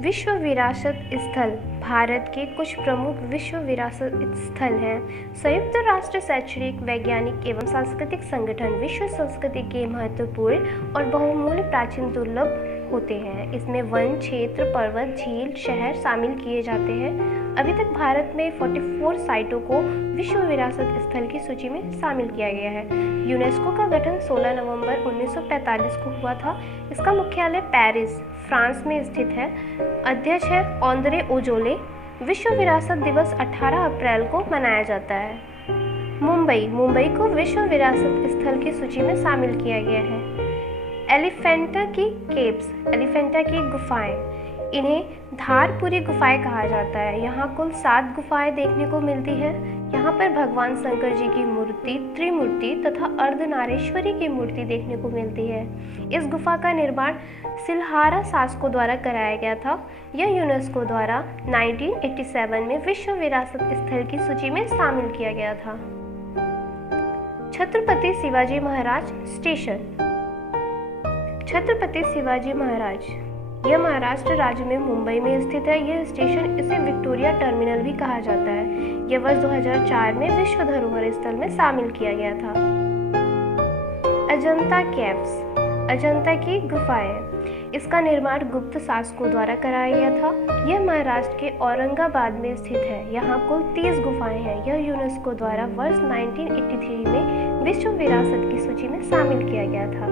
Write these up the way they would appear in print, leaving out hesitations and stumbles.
विश्व विरासत स्थल भारत के कुछ प्रमुख विश्व विरासत स्थल हैं। संयुक्त राष्ट्र शैक्षणिक, वैज्ञानिक एवं सांस्कृतिक संगठन विश्व संस्कृति के महत्वपूर्ण और बहुमूल्य प्राचीन दुर्लभ होते हैं। इसमें वन क्षेत्र, पर्वत, झील, शहर शामिल किए जाते हैं। अभी तक भारत में 44 साइटों को विश्व विरासत स्थल की सूची में शामिल किया गया है। यूनेस्को का गठन 16 नवंबर 1945 को हुआ था। इसका मुख्यालय पेरिस, फ्रांस में स्थित है। अध्यक्ष है ऑन्द्रे ओजोले। विश्व विरासत दिवस 18 अप्रैल को मनाया जाता है। मुंबई को विश्व विरासत स्थल की सूची में शामिल किया गया है। एलिफेंटा की केव्स, एलिफेंटा की गुफाएं, इन्हें धारपुरी गुफाएं कहा जाता है। यहाँ कुल 7 गुफाएं देखने को मिलती हैं। यहाँ पर भगवान शंकर जी की मूर्ति, त्रिमूर्ति तथा अर्धनारेश्वरी की मूर्ति देखने को मिलती है। इस गुफा का निर्माण सिलहारा शासकों द्वारा कराया गया था। यह यूनेस्को द्वारा 1987 में विश्व विरासत स्थल की सूची में शामिल किया गया था। छत्रपति शिवाजी महाराज स्टेशन, छत्रपति शिवाजी महाराज, यह महाराष्ट्र राज्य में मुंबई में स्थित है। यह स्टेशन, इसे विक्टोरिया टर्मिनल भी कहा जाता है। यह वर्ष 2004 में विश्व धरोहर स्थल में शामिल किया गया था। अजंता केव्स, अजंता की गुफाएं, इसका निर्माण गुप्त शासकों द्वारा कराया गया था। यह महाराष्ट्र के औरंगाबाद में स्थित है। यहाँ कुल 30 गुफाएं हैं। यह यूनेस्को द्वारा वर्ष 1983 में विश्व विरासत की सूची में शामिल किया गया था।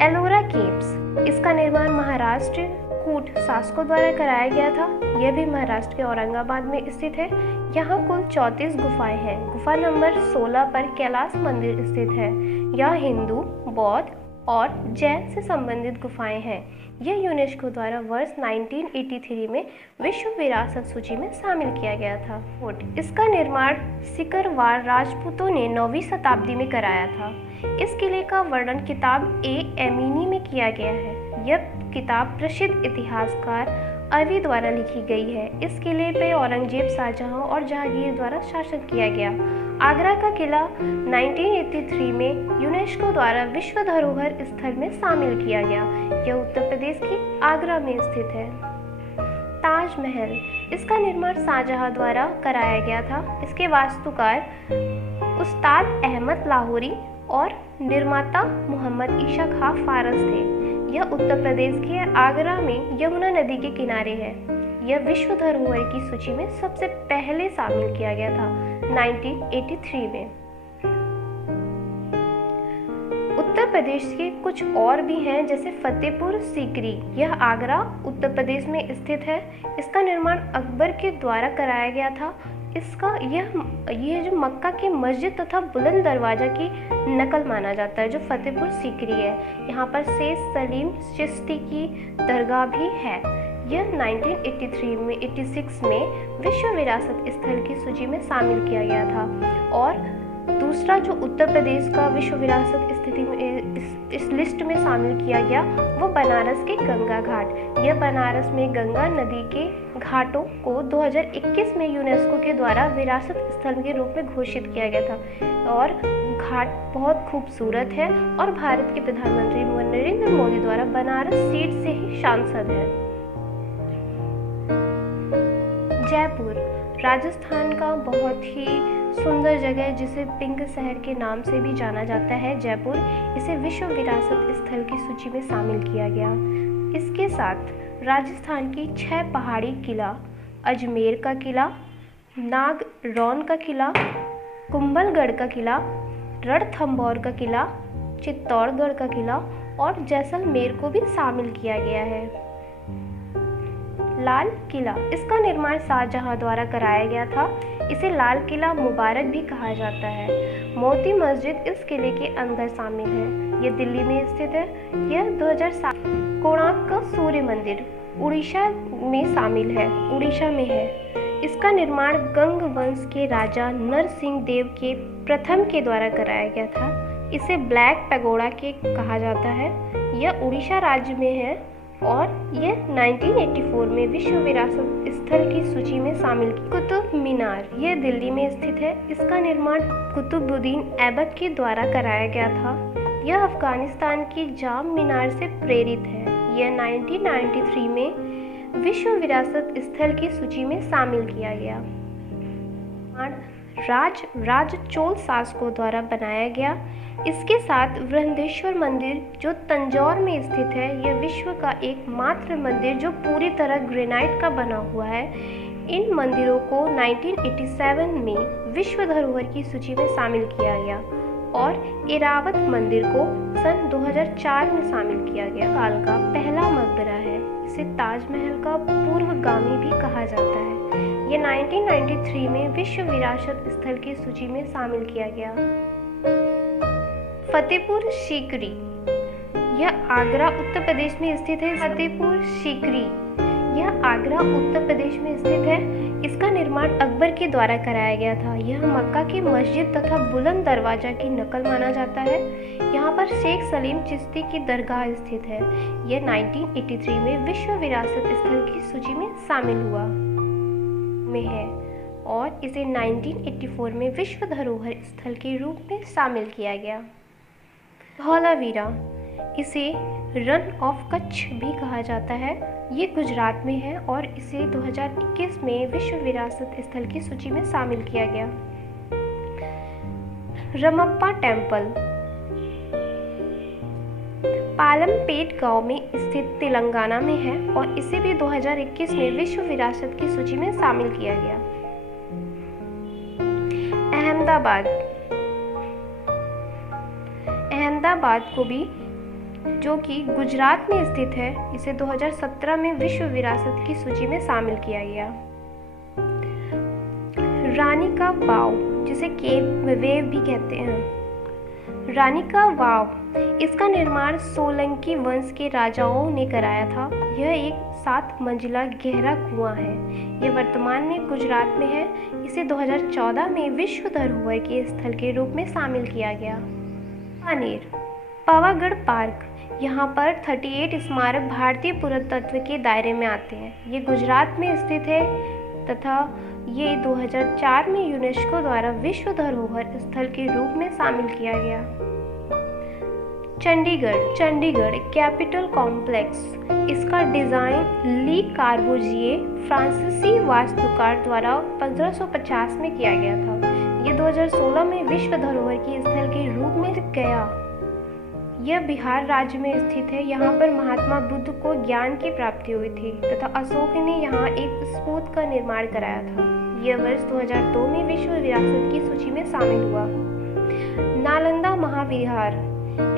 एलोरा केव्स, इसका निर्माण महाराष्ट्र कूट शासकों द्वारा कराया गया था। यह भी महाराष्ट्र के औरंगाबाद में स्थित है। यहाँ कुल 34 गुफाएं हैं। गुफा नंबर 16 पर कैलाश मंदिर स्थित है। यह हिंदू, बौद्ध और जैन से संबंधित गुफाएं हैं। यह यूनेस्को द्वारा वर्ष 1983 में विश्व विरासत सूची में शामिल किया गया था। इसका निर्माण सिकरवार राजपूतों ने 9वीं शताब्दी में कराया था। इस किले का वर्णन किताब ए एमिनी में किया गया है। यह किताब प्रसिद्ध इतिहासकार अवी द्वारा लिखी गई है। इस किले पे औरंगजेब, शाहजहां और जहांगीर द्वारा शासन किया गया। आगरा का किला 1983 में यूनेस्को द्वारा विश्व धरोहर स्थल में शामिल किया गया। यह उत्तर प्रदेश की आगरा में स्थित है। ताजमहल, इसका निर्माण शाहजहां द्वारा कराया गया था। इसके वास्तुकार उस्ताद अहमद लाहौरी और निर्माता मोहम्मद ईशा खां फारस थे। यह उत्तर प्रदेश के आगरा में यमुना नदी के किनारे है। यह विश्व धरोहर की सूची में सबसे पहले शामिल किया गया था 1983 में। उत्तर प्रदेश के कुछ और भी हैं, जैसे फतेहपुर सीकरी। यह आगरा, उत्तर प्रदेश में स्थित है। इसका निर्माण अकबर के द्वारा कराया गया था। इसका यह जो मक्का की मस्जिद तथा बुलंद दरवाजा की नकल माना जाता है, जो फतेहपुर सीकरी है। यहाँ पर शेख सलीम चिश्ती की दरगाह भी है। यह 1986 में विश्व विरासत स्थल की सूची में शामिल किया गया था। और दूसरा जो उत्तर प्रदेश का विश्व विरासत स्थिति में इस लिस्ट में शामिल किया गया, वो बनारस के गंगा घाट। यह बनारस में गंगा नदी के घाटों को 2021 में यूनेस्को के द्वारा विरासत स्थल के रूप में घोषित किया गया था। और घाट बहुत खूबसूरत है और भारत के प्रधानमंत्री नरेंद्र मोदी द्वारा बनारस सीट से ही सांसद है। जयपुर, राजस्थान का बहुत ही सुंदर जगह, जिसे पिंक शहर के नाम से भी जाना जाता है, जयपुर, इसे विश्व विरासत स्थल की सूची में शामिल किया गया। इसके साथ राजस्थान की 6 पहाड़ी किला, अजमेर का किला, नागरौन का किला, कुंभलगढ़ का किला, रणथंभौर का किला, चित्तौड़गढ़ का किला और जैसलमेर को भी शामिल किया गया है। लाल किला, इसका निर्माण शाहजहां द्वारा कराया गया था। इसे लाल किला मुबारक भी कहा जाता है। मोती मस्जिद इस किले के अंदर शामिल है। यह दिल्ली में स्थित है। यह 2007। कोणार्क का सूर्य मंदिर उड़ीसा में शामिल है, उड़ीसा में है। इसका निर्माण गंग वंश के राजा नरसिंह देव के प्रथम के द्वारा कराया गया था। इसे ब्लैक पैगोडा के कहा जाता है। यह उड़ीसा राज्य में है और यह 1984 में विश्व विरासत स्थल की सूची में शामिल की। कुतुब मीनार, यह दिल्ली में स्थित है। इसका निर्माण कुतुबुद्दीन ऐबक के द्वारा कराया गया था। यह अफगानिस्तान की जाम मीनार से प्रेरित है। यह 1993 में विश्व विरासत स्थल की सूची में शामिल किया गया। राज चोल शासकों द्वारा बनाया गया। इसके साथ बृहदेश्वर मंदिर जो तंजौर में स्थित है, यह विश्व का एकमात्र मंदिर जो पूरी तरह ग्रेनाइट का बना हुआ है। इन मंदिरों को 1987 में विश्व धरोहर की सूची में शामिल किया गया और एरावत मंदिर को सन 2004 में शामिल किया गया। काल का पहला मकबरा है। इसे ताजमहल का पूर्वगामी भी कहा जाता है। यह 1993 में विश्व विरासत स्थल की सूची में शामिल किया गया। फतेहपुर सीकरी, यह आगरा उत्तर प्रदेश में स्थित है। फतेहपुर सीकरी यह आगरा उत्तर प्रदेश में स्थित है। इसका निर्माण अकबर के द्वारा कराया गया था। यह मक्का की मस्जिद तथा बुलंद दरवाजा की नकल माना जाता है। यहाँ पर शेख सलीम चिश्ती की दरगाह स्थित है। यह 1983 में विश्व विरासत स्थल की सूची में शामिल हुआ में है और इसे 1984 में विश्व धरोहर स्थल के रूप में शामिल किया गया। धौलावीरा, इसे रन ऑफ कच्छ भी कहा जाता है। ये गुजरात में है और इसे 2021 में विश्व विरासत स्थल की सूची में शामिल किया गया। रमप्पा टेम्पल पालमपेट गांव में स्थित तेलंगाना में है और इसे भी 2021 में विश्व विरासत की सूची में शामिल किया गया। अहमदाबाद को भी, जो कि गुजरात में स्थित है, इसे 2017 में विश्व विरासत की सूची में शामिल किया गया। रानी का वाव, जिसे केव वेव भी कहते हैं। रानी का वाव, इसका निर्माण सोलंकी वंश के राजाओं ने कराया था। यह एक 7 मंजिला गहरा कुआं है। यह वर्तमान में गुजरात में है। इसे 2014 में विश्व धरोहर के स्थल के रूप में शामिल किया गया। बीकानेर पावागढ़ पार्क, यहाँ पर 38 स्मारक भारतीय पुरातत्व के दायरे में आते हैं। ये गुजरात में स्थित है तथा ये 2004 में यूनेस्को द्वारा विश्व धरोहर स्थल के रूप में शामिल किया गया। चंडीगढ़ कैपिटल कॉम्प्लेक्स, इसका डिज़ाइन ली कार्बुजिए फ्रांसीसी वास्तुकार द्वारा 1550 में किया गया था। ये 2016 में विश्व धरोहर की स्थल के रूप में गया। यह बिहार राज्य में स्थित है। यहाँ पर महात्मा बुद्ध को ज्ञान की प्राप्ति हुई थी तथा अशोक ने यहाँ एक स्तूप का निर्माण कराया था। यह वर्ष 2002 में विश्व विरासत की सूची में शामिल हुआ। नालंदा महाविहार,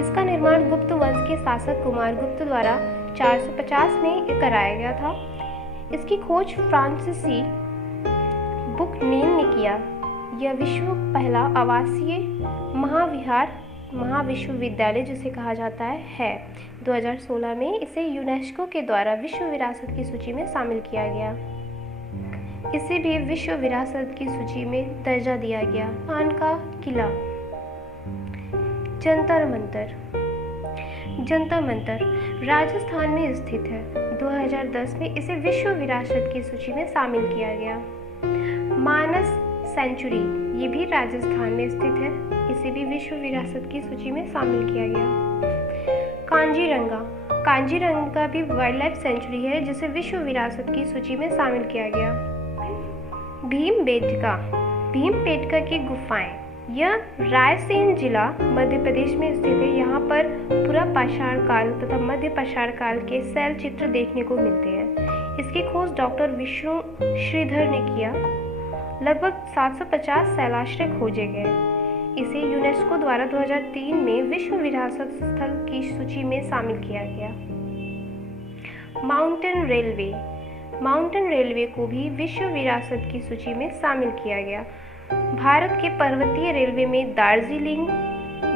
इसका निर्माण गुप्त वंश के शासक कुमार गुप्त द्वारा 450 में कराया गया था। इसकी खोज फ्रांसीसी बुकनेल ने किया। यह विश्व पहला आवासीय महाविश्वविद्यालय जिसे कहा जाता है। 2016 में इसे यूनेस्को के द्वारा विश्व विरासत की सूची में शामिल किया गया। इसे भी विश्व विरासत की सूची में दर्जा दिया गया। खान का किला, जंतर मंतर राजस्थान में स्थित है। 2010 में इसे विश्व विरासत की सूची में शामिल किया गया। मानस सेंचुरी, ये भी राजस्थान में स्थित है। इसे भी विश्व विरासत की सूची में शामिल किया गया। कांजीरंगा भी वाइल्ड लाइफ सेंचुरी है जिसे विश्व विरासत की सूची में शामिल किया गया। भीमबेटका की गुफाएं, यह रायसेन जिला मध्य प्रदेश में स्थित है। यहाँ पर पूरा पाषाण काल तथा मध्य पाषाण काल के शैल चित्र देखने को मिलते हैं। इसकी खोज डॉक्टर विष्णु श्रीधर ने किया। लगभग 750 शैलाश्रय खोजे गए। इसे यूनेस्को द्वारा 2003 में विश्व विरासत स्थल की सूची में शामिल किया गया। माउंटेन रेलवे को भी विश्व विरासत की सूची में शामिल किया गया। भारत के पर्वतीय रेलवे में दार्जिलिंग,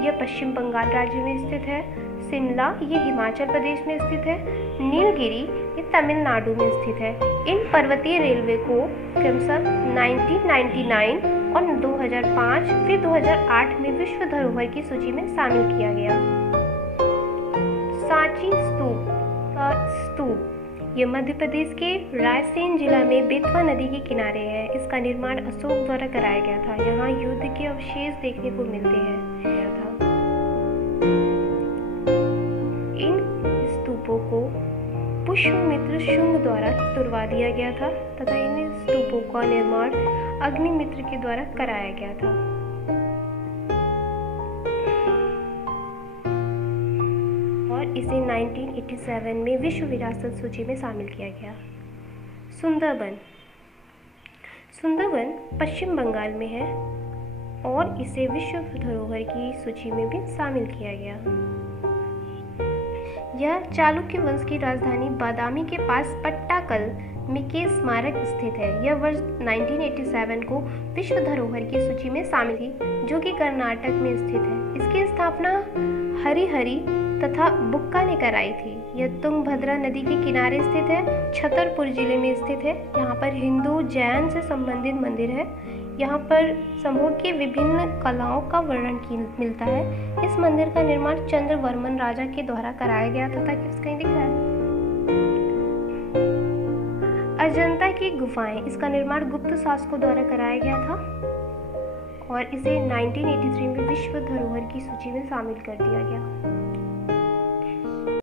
यह पश्चिम बंगाल राज्य में स्थित है। शिमला, ये हिमाचल प्रदेश में स्थित है। नीलगिरी, ये तमिलनाडु में स्थित है। इन पर्वतीय रेलवे को क्रमशः 1999 और 2005 फिर 2008 में विश्व धरोहर की सूची में शामिल किया गया। सांची स्तूप, यह मध्य प्रदेश के रायसेन जिला में बेतवा नदी के किनारे है। इसका निर्माण अशोक द्वारा कराया गया था। यहाँ युद्ध के अवशेष देखने को मिलते हैं। इन स्तूपों को पुष्यमित्र शुंग द्वारा तुड़वा दिया गया था तथा इन स्तूपों का निर्माण अग्निमित्र के द्वारा कराया गया था। और इसे 1987 में विश्व विरासत सूची में शामिल किया गया। सुंदरबन पश्चिम बंगाल में है और इसे विश्व धरोहर की सूची में भी शामिल किया गया। यह चालुक्य वंश की राजधानी बादामी के पास पट्टाकल में के स्मारक स्थित है। यह वर्ष 1987 को विश्व धरोहर की सूची में शामिल थी, जो कि कर्नाटक में स्थित है। इसकी स्थापना हरिहरी तथा बुक्का ने कराई थी। यह तुंगभद्रा नदी के किनारे स्थित है, छतरपुर जिले में स्थित है। यहाँ पर हिंदू जैन से संबंधित मंदिर है। यहाँ पर समूह की विभिन्न कलाओं का वर्णन मिलता है। इस मंदिर का निर्माण चंद्रवर्मन राजा के द्वारा कराया गया था। ताकि कहीं दिख रहा है अजंता की गुफाएं, इसका निर्माण गुप्त शासकों द्वारा कराया गया था और इसे 1983 में विश्व धरोहर की सूची में शामिल कर दिया गया।